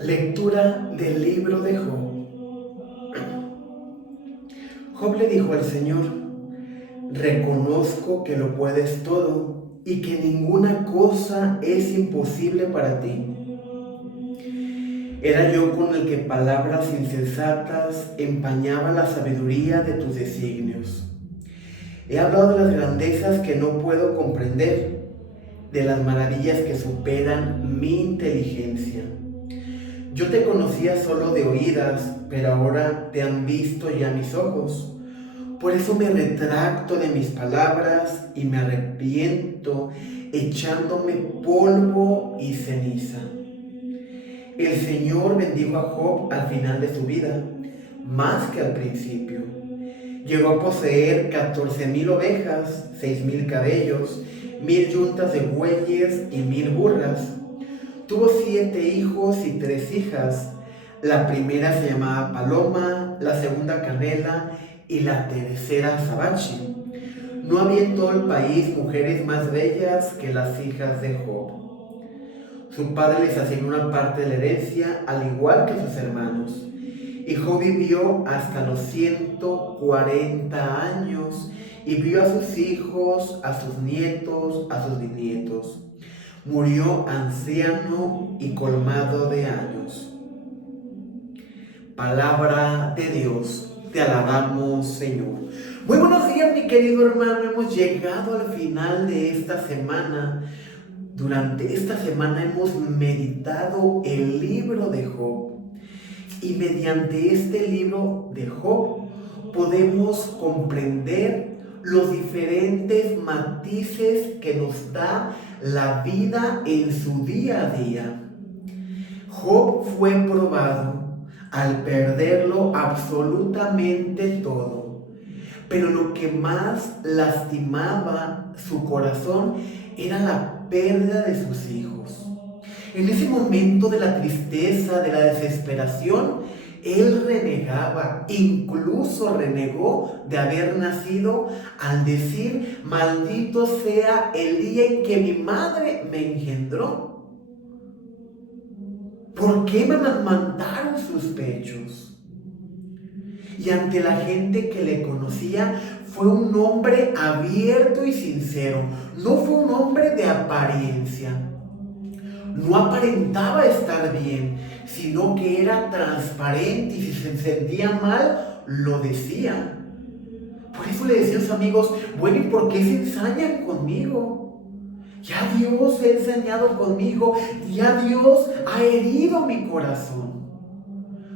Lectura del libro de Job. Job le dijo al Señor: reconozco que lo puedes todo y que ninguna cosa es imposible para ti. Era yo con el que palabras insensatas empañaba la sabiduría de tus designios. He hablado de las grandezas que no puedo comprender, de las maravillas que superan mi inteligencia. Yo te conocía solo de oídas, pero ahora te han visto ya mis ojos. Por eso me retracto de mis palabras y me arrepiento, echándome polvo y ceniza. El Señor bendijo a Job al final de su vida, más que al principio. Llegó a poseer 14,000 ovejas, 6,000 cabellos, 1,000 yuntas de bueyes y 1,000 burras. Tuvo 7 hijos y 3 hijas. La primera se llamaba Paloma, la segunda Canela y la tercera Zabachi. No había en todo el país mujeres más bellas que las hijas de Job. Su padre les asignó una parte de la herencia, al igual que sus hermanos. Y Job vivió hasta los 140 años y vio a sus hijos, a sus nietos, a sus bisnietos. Murió anciano y colmado de años. Palabra de Dios, te alabamos, Señor. Muy buenos días, mi querido hermano. Hemos llegado al final de esta semana. Durante esta semana hemos meditado el libro de Job. Y mediante este libro de Job podemos comprender los diferentes matices que nos da la vida en su día a día. Job fue probado al perderlo absolutamente todo, pero lo que más lastimaba su corazón era la pérdida de sus hijos. En ese momento de la tristeza, de la desesperación, él renegaba, incluso renegó de haber nacido al decir: maldito sea el día en que mi madre me engendró. ¿Por qué me amamantaron sus pechos? Y ante la gente que le conocía, fue un hombre abierto y sincero. No fue un hombre de apariencia. No aparentaba estar bien, sino que era transparente, y si se sentía mal, lo decía. Por eso le decía a sus amigos: bueno, ¿y por qué se ensañan conmigo? Ya Dios se ha ensañado conmigo, ya Dios ha herido mi corazón.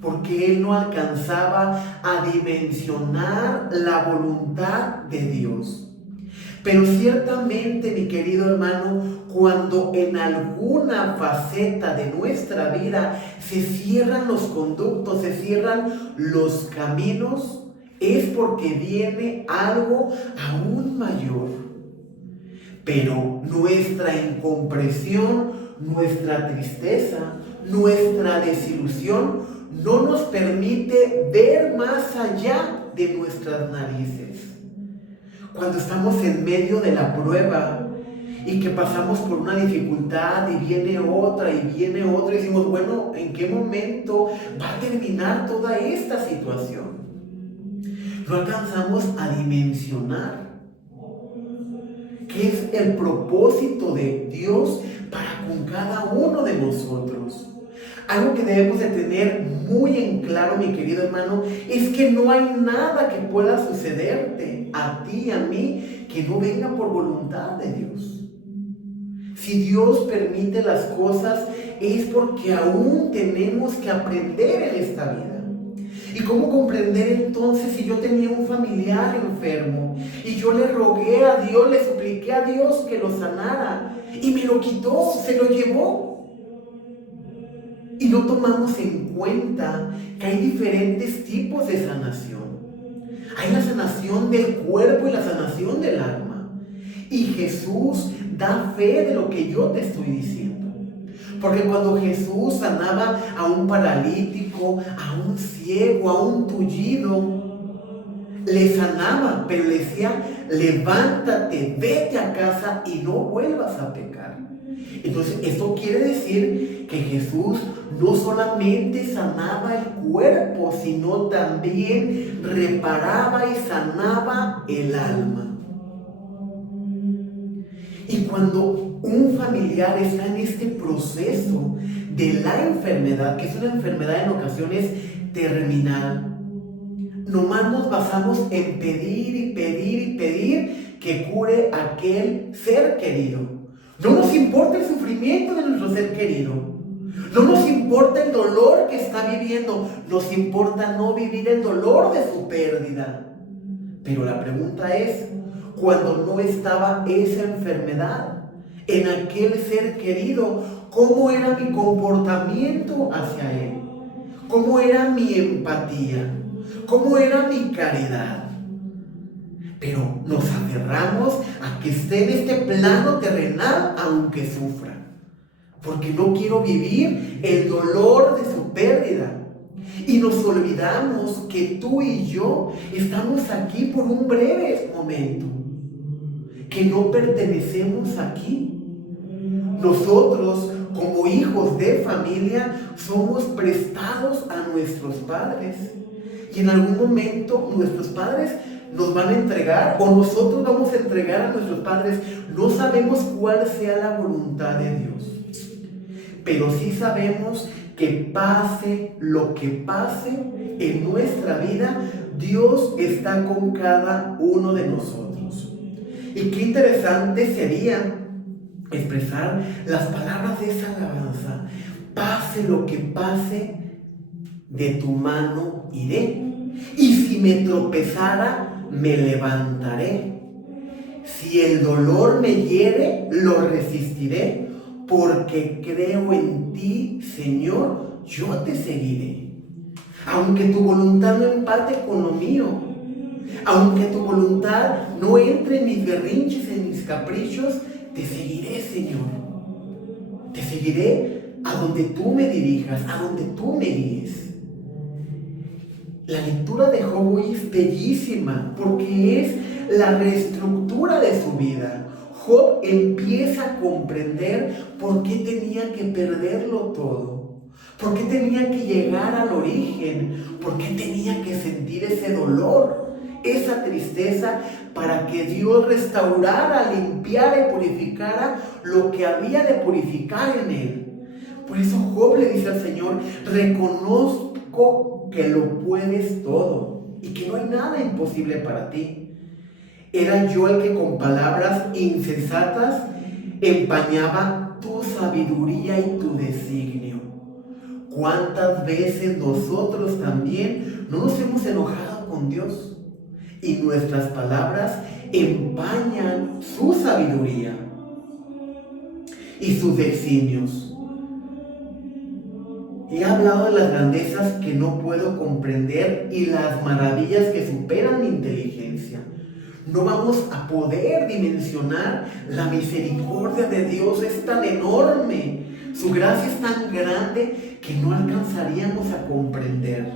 Porque él no alcanzaba a dimensionar la voluntad de Dios. Pero ciertamente, mi querido hermano, cuando en alguna faceta de nuestra vida se cierran los conductos, se cierran los caminos, es porque viene algo aún mayor. Pero nuestra incomprensión, nuestra tristeza, nuestra desilusión no nos permite ver más allá de nuestras narices. Cuando estamos en medio de la prueba y que pasamos por una dificultad y viene otra y decimos: bueno, ¿en qué momento va a terminar toda esta situación? No alcanzamos a dimensionar qué es el propósito de Dios para con cada uno de nosotros. Algo que debemos de tener muy en claro, mi querido hermano, es que no hay nada que pueda sucederte a ti y a mí que no venga por voluntad de Dios. Si Dios permite las cosas, es porque aún tenemos que aprender en esta vida. ¿Y cómo comprender entonces si yo tenía un familiar enfermo y yo le rogué a Dios, le supliqué a Dios que lo sanara y me lo quitó, se lo llevó? Y no tomamos en cuenta que hay diferentes tipos de sanación. Hay la sanación del cuerpo y la sanación del alma. Y Jesús da fe de lo que yo te estoy diciendo. Porque cuando Jesús sanaba a un paralítico, a un ciego, a un tullido, le sanaba, pero le decía: levántate, vete a casa y no vuelvas a pecar. Entonces, esto quiere decir que Jesús no solamente sanaba el cuerpo, sino también reparaba y sanaba el alma. Y cuando un familiar está en este proceso de la enfermedad, que es una enfermedad en ocasiones terminal, nomás nos basamos en pedir y pedir y pedir que cure a aquel ser querido. No nos importa el sufrimiento de nuestro ser querido. No nos importa el dolor que está viviendo. Nos importa no vivir el dolor de su pérdida. Pero la pregunta es, cuando no estaba esa enfermedad en aquel ser querido, ¿cómo era mi comportamiento hacia él? ¿Cómo era mi empatía? ¿Cómo era mi caridad? Pero nos aferramos a que esté en este plano terrenal aunque sufra, porque no quiero vivir el dolor de su pérdida. Y nos olvidamos que tú y yo estamos aquí por un breve momento, que no pertenecemos aquí. Nosotros, como hijos de familia, somos prestados a nuestros padres. Y en algún momento nuestros padres nos van a entregar, o nosotros vamos a entregar a nuestros padres. No sabemos cuál sea la voluntad de Dios, pero sí sabemos que pase lo que pase en nuestra vida, Dios está con cada uno de nosotros. Y qué interesante sería expresar las palabras de esa alabanza. Pase lo que pase, de tu mano iré. Y si me tropezara, me levantaré. Si el dolor me hiere, lo resistiré, porque creo en ti, Señor, yo te seguiré. Aunque tu voluntad no empate con lo mío, aunque tu voluntad no entre en mis berrinches, en mis caprichos, te seguiré, Señor. Te seguiré a donde tú me dirijas, a donde tú me guíes. La lectura de Job hoy es bellísima porque es la reestructura de su vida. Job empieza a comprender por qué tenía que perderlo todo, por qué tenía que llegar al origen, por qué tenía que sentir ese dolor, esa tristeza, para que Dios restaurara, limpiara y purificara lo que había de purificar en él. Por eso Job le dice al Señor: reconozco que lo puedes todo y que no hay nada imposible para ti. Era yo el que con palabras insensatas empañaba tu sabiduría y tu designio. ¿Cuántas veces nosotros también no nos hemos enojado con Dios y nuestras palabras empañan su sabiduría y sus designios? He hablado de las grandezas que no puedo comprender y las maravillas que superan mi inteligencia. No vamos a poder dimensionar la misericordia de Dios. Es tan enorme, su gracia es tan grande que no alcanzaríamos a comprender.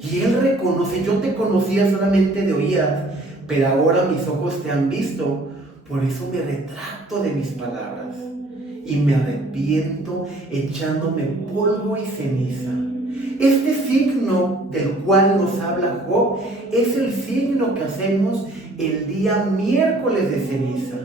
Y Él reconoce: yo te conocía solamente de oídas, pero ahora mis ojos te han visto. Por eso me retracto de mis palabras y me arrepiento echándome polvo y ceniza. Este signo del cual nos habla Job es el signo que hacemos el día miércoles de ceniza,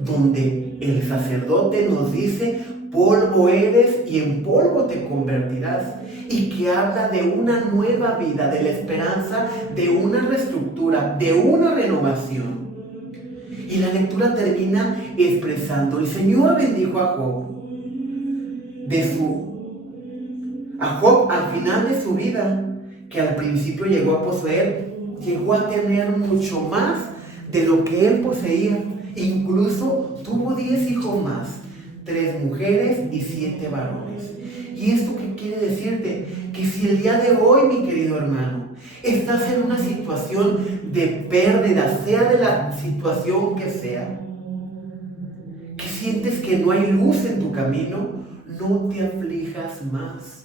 donde el sacerdote nos dice: polvo eres y en polvo te convertirás, y que habla de una nueva vida, de la esperanza de una reestructura, de una renovación. Y la lectura termina expresando: el Señor bendijo a Job al final de su vida, que al principio llegó a poseer, llegó a tener mucho más de lo que él poseía. Incluso tuvo 10 hijos más, 3 mujeres y 7 varones. ¿Y esto qué quiere decirte? Que si el día de hoy, mi querido hermano, estás en una situación de pérdida, sea de la situación que sea, que sientes que no hay luz en tu camino, no te aflijas más.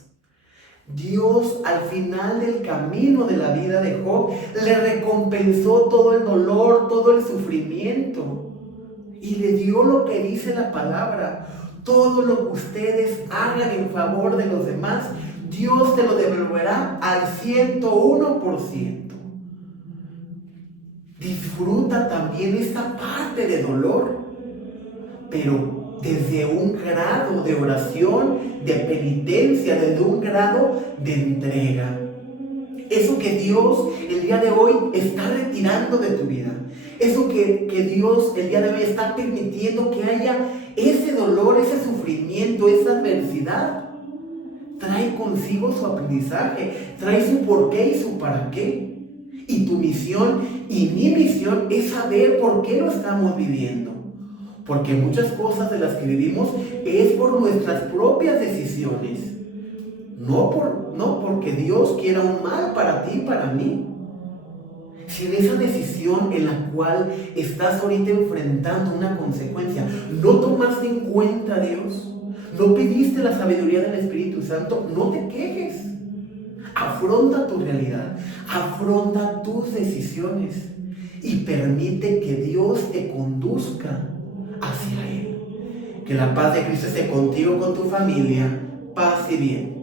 Dios, al final del camino de la vida de Job, le recompensó todo el dolor, todo el sufrimiento. y le dio lo que dice la palabra. Todo lo que ustedes hagan en favor de los demás, Dios te lo devolverá al 101%. Disfruta también esta parte de dolor, pero desde un grado de oración, de penitencia, desde un grado de entrega. Eso que Dios el día de hoy está retirando de tu vida. Eso que Dios el día de hoy está permitiendo que haya ese dolor, ese sufrimiento, esa adversidad. Trae consigo su aprendizaje, trae su porqué y su para qué. Y tu misión y mi misión es saber por qué lo estamos viviendo. Porque muchas cosas de las que vivimos es por nuestras propias decisiones. No porque Dios quiera un mal para ti y para mí. Si en esa decisión en la cual estás ahorita enfrentando una consecuencia, no tomaste en cuenta a Dios, no pediste la sabiduría del Espíritu Santo, no te quejes. Afronta tu realidad, afronta tus decisiones y permite que Dios te conduzca hacia Él. Que la paz de Cristo esté contigo, con tu familia, paz y bien.